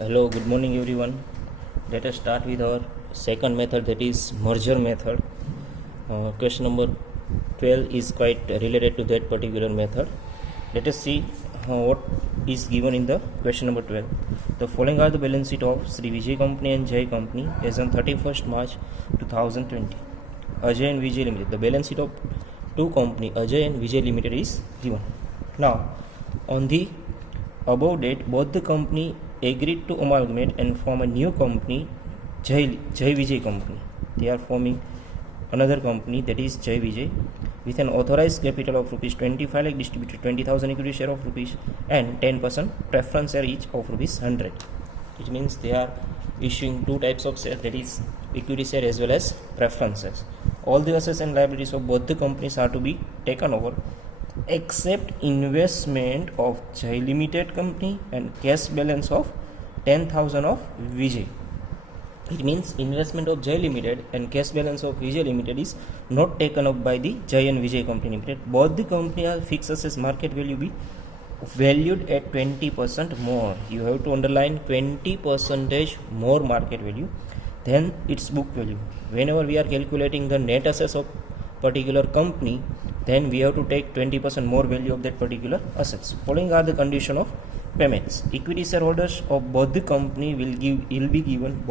Hello, good morning everyone. Let us start with our second method, that is merger method. Question number 12 is quite related to that particular method. Let us see what is given in the question number 12. The following are the balance sheet of Sri Vijay Company and Jai Company as on 31st March 2020. Ajay and Vijay Limited. The balance sheet of two company, Ajay and Vijay Limited, is given. Now, on the above date, both the company agreed to amalgamate and form a new company, Jai Vijay Company. They are forming another company, that is Jai Vijay, with an authorized capital of rupees 25 lakh distributed 20,000 equity share of rupees and 10% preference share each of rupees 100. It means they are issuing two types of shares, that is equity share as well as preference shares. All the assets and liabilities of both the companies are to be taken over except investment of Jai Limited Company and cash balance of 10,000 of Vijay. It means investment of Jai Limited and cash balance of Vijay Limited is not taken up by the Jai and Vijay Company Limited. Both the company are fixed assets market value be valued at 20% more. You have to underline 20% more market value than its book value. Whenever we are calculating the net assets of particular company, then we have to take 20% more value of that particular assets. Following are the condition of payments. Equity shareholders of both the company will be given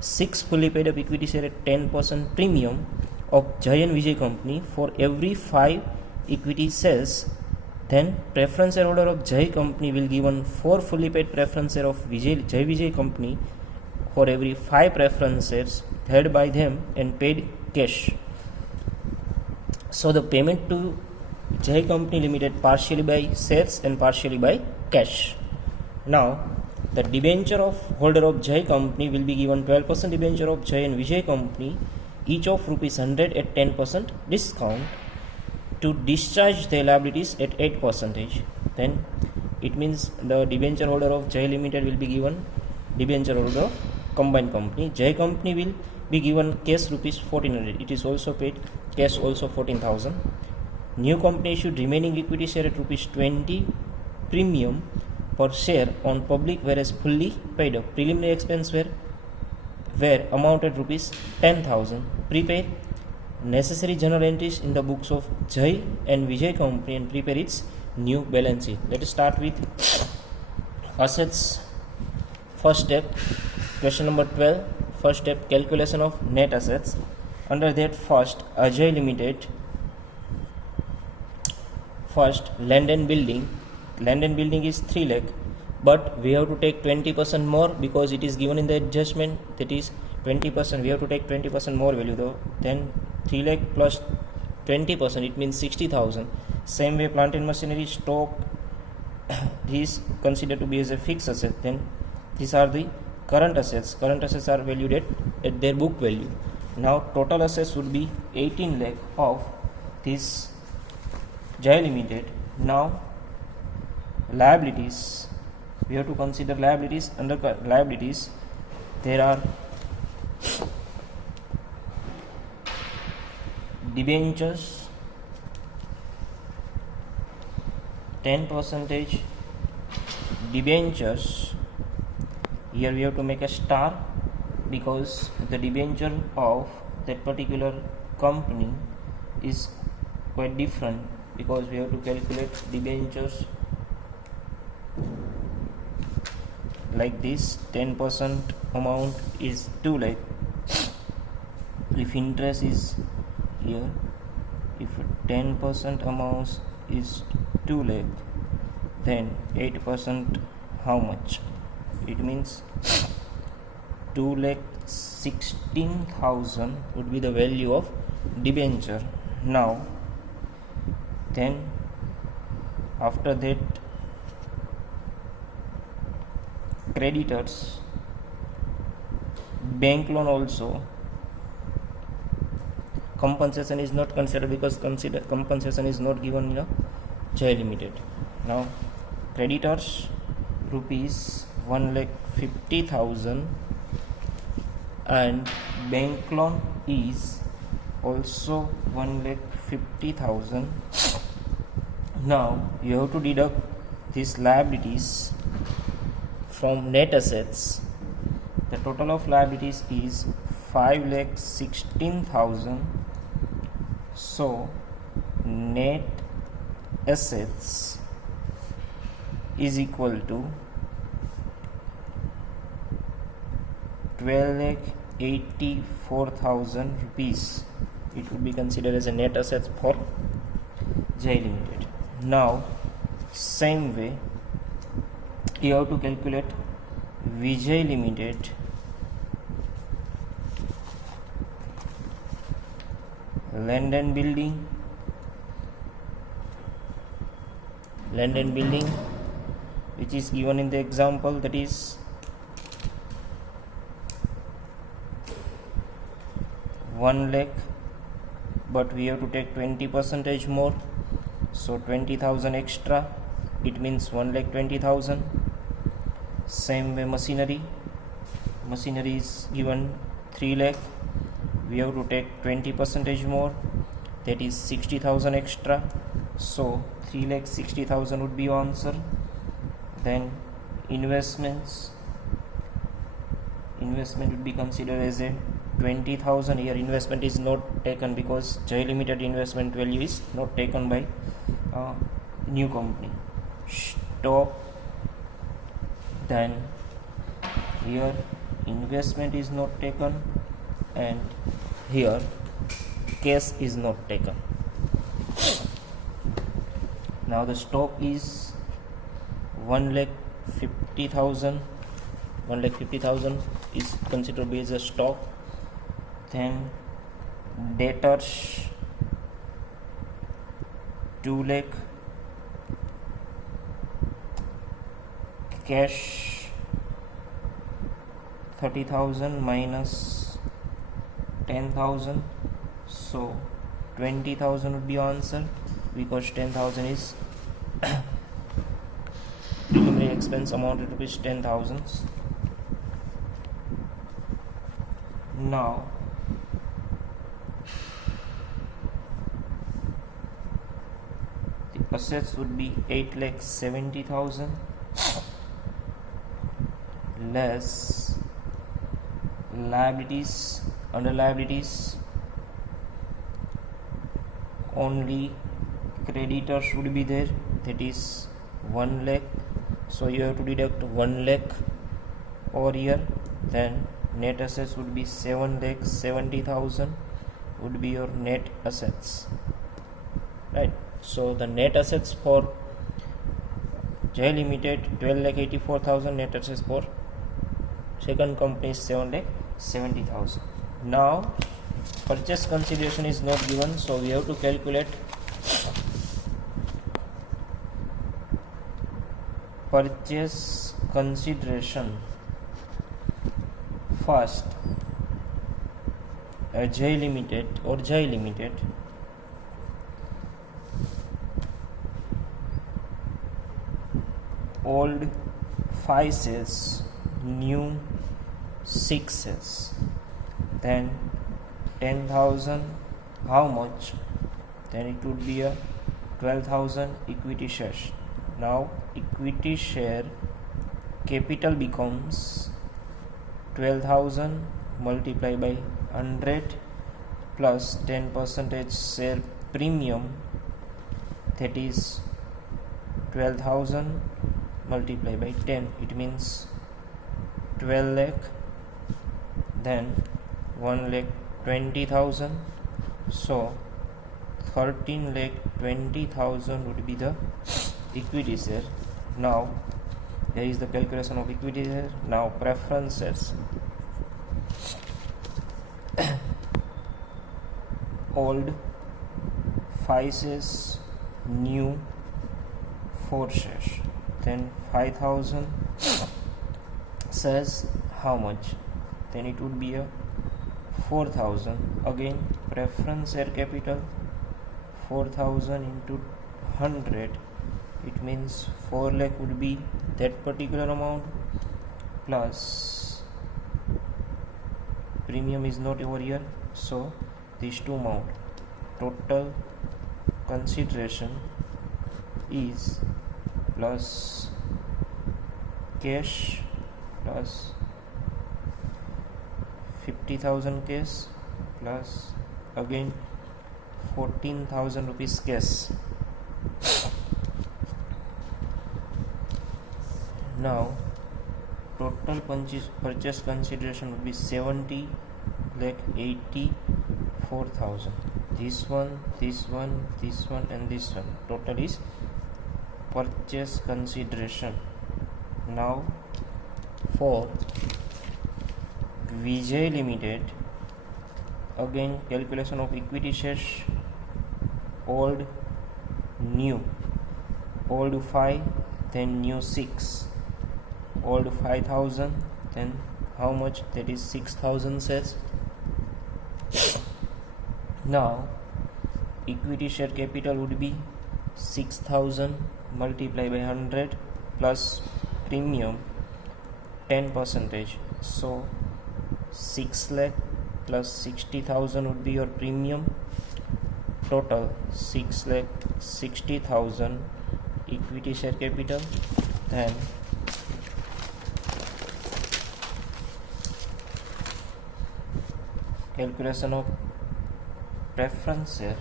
6 fully paid up equity share at 10% premium of Jai and Vijay Company for every 5 equity shares. Then preference shareholder of Jai Company will given 4 fully paid preference share of Jai Vijay Company for every 5 preference shares held by them and paid cash. So the payment to Jai Company Limited partially by shares and partially by cash. Now the debenture of holder of Jai Company will be given 12% debenture of Jai and Vijay Company, each of rupees 100 at 10% discount, to discharge their liabilities at 8%. Then it means the debenture holder of Jai Limited will be given debenture holder of combined company. Jai Company will be given cash rupees 1400. It is also paid cash also 14,000. New company issued remaining equity share at rupees 20 premium per share on public, whereas fully paid up preliminary expense were amounted rupees 10,000. Prepare necessary journal entries in the books of Jai and Vijay Company and prepare its new balance sheet. Let us start with assets. First step, question number 12. First step, calculation of net assets. Under that, first Ajay Limited, first land and building is 3 lakh, but we have to take 20% more because it is given in the adjustment, that is 20%. We have to take 20% more value though. Then 3 lakh plus 20%, it means 60,000. Same way plant and machinery stock is considered to be as a fixed asset. Then these are the current assets are valued at their book value. Now total assets would be 18 lakh of this Jai Limited. Now liabilities, we have to consider liabilities. Under liabilities there are debentures 10%, debentures, here we have to make a star because the debenture of that particular company is quite different, because we have to calculate debentures like this. 10% amount is 2 lakh. If interest is here, if 10% amount is 2 lakh, then 8% how much? It means 2,16,000 would be the value of debenture. Now then after that, creditors, bank loan also, compensation is not considered because compensation is not given in a Jai Limited. Now creditors rupees 1,50,000 and bank loan is also 1,50,000. . Now you have to deduct these liabilities from net assets, the total of liabilities is 5,16,000. So net assets is equal to 12,84,000 rupees. It would be considered as a net assets for Jai Limited. Now same way you have to calculate Vijay Limited. Land and building, which is given in the example, that is 1 lakh, but we have to take 20% more, so 20,000 extra, it means 1,20,000. Same way machinery is given 3 lakh, we have to take 20% more, that is 60,000 extra, so 3,60,000 would be your answer. Then investment would be considered as a 20,000. Here investment is not taken because Jai Limited investment value is not taken by new company. Stock, then here investment is not taken, and here cash is not taken. Now the stock is 1,50,000. 1,50,000 is considered to be as a stock. Then debtors 2 lakh, cash 30,000 minus 10,000, so 20,000 would be answer, because 10,000 is preliminary expense amounted to rupees 10,000. Now the assets would be 8,70,000 less liabilities. Under liabilities only creditors would be there, that is 1 lakh, so you have to deduct 1 lakh over here. Then net assets would be 7,70,000 would be your net assets, right? So the net assets for Jai Limited 12,84,000, net assets for second company is 7,70,000. Now purchase consideration is not given, so we have to calculate purchase consideration. First, Jai Limited old 5 shares, new 6 shares, then 10,000, how much? Then it would be a 12,000 equity shares. Now equity share capital becomes 12,000 multiplied by 100 plus 10% share premium, that is 12,000 multiplied by 10, it means 12 lakh. Then 1,20,000, so 13,20,000 would be the equity share. Now there is the calculation of equity share. Now preference shares, old 5 shares, new 4 shares, then 5,000 shares, how much? Then it would be a 4,000. Again preference share capital 4,000 into 100, it means 4 lakh would be that particular amount, plus premium is not over here, so these two amount, total consideration is plus cash plus 50,000 cash plus again 14,000 rupees cash. Now total purchase consideration would be 70,84,000. This one, this one, this one, and this one. Total is purchase consideration. Now for Vijay Limited, again calculation of equity shares, old, new, old 5, then new 6, old 5,000, then how much? That is 6,000 shares. Now equity share capital would be 6,000 multiplied by 100 plus premium 10%. So 6 lakh plus 60,000 would be your premium. Total 6 lakh 60,000 equity share capital. Then calculation of preference share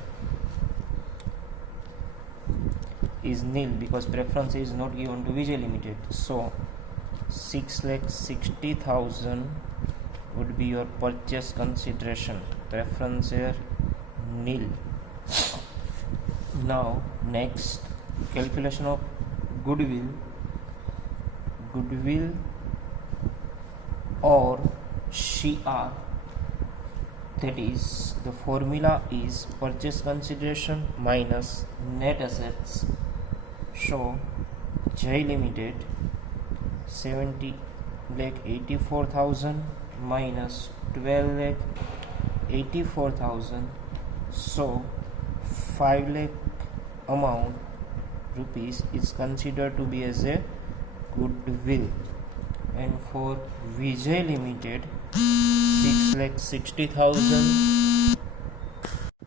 is nil because preference is not given to Vijay Limited. So 6,60,000 would be your purchase consideration. Preference share nil. Now next calculation of goodwill or CR. That is, the formula is purchase consideration minus net assets. So J Limited 70,84,000 minus 12,84,000. So 5 lakh amount rupees is considered to be as a goodwill. And for Vijay Limited 6,60,000